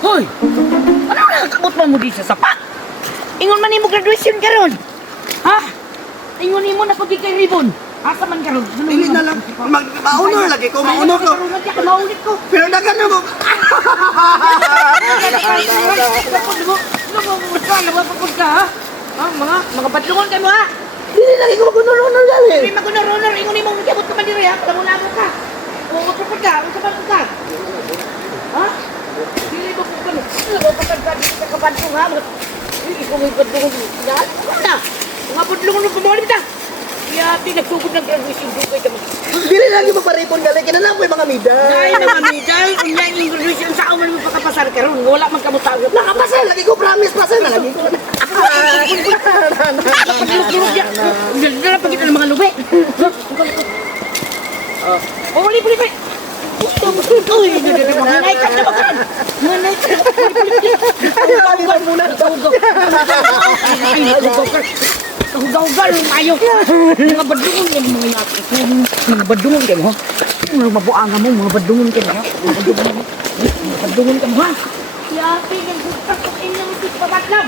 Hoy! Ano nakakabot man mo di sa sapa? Ingon man mo graduation karon. Ha? Ingon mo na pag kay ribbon. Asa man karon? Dili na lang. Maunor lagi ko, maunor ko. Maulit ko. Pero dagan na mo. Napapagod ka, ha? Mga patlungon kayo, ha? Dili lagi ko magunor-unor gali. Hindi magunor-unor, ingon mo, magkabot ka man diri, ha? Lamo-lamo ka. Magpapagod ka, magpapagod ka. Ha? Hindi mo pagod. Magpapagod ka, hindi ka kapantung, ha? Hindi ko may patlungon. Yan, na. Mga patlungon ng kumuli kita. Kaya pinagsugod ng graduation ko kayo kami. Dili lagi magparipon gali kinana ko yung mga medal. Ay, mga medal, kung yan yung graduation sa awan mo pagkapasar ka ron. Wala man kamutawag. Nakapasal lagi ko, promise pasal na lagi ko. Pagilog-gilog yan. Ganda na pagkita ng mga lubi. Oh, balik. Uy, manganay ka na baka. Manganay ka. Palitan muna. Kahugaw-gal tayo. Mga badungon yan mga natin. Mga badungon kayo, ha? Mga mabuanga mo, mga badungon kayo, ha? Mga badungon kayo, ha? Kaya, pinagbukas ko inyong ito pabatlam.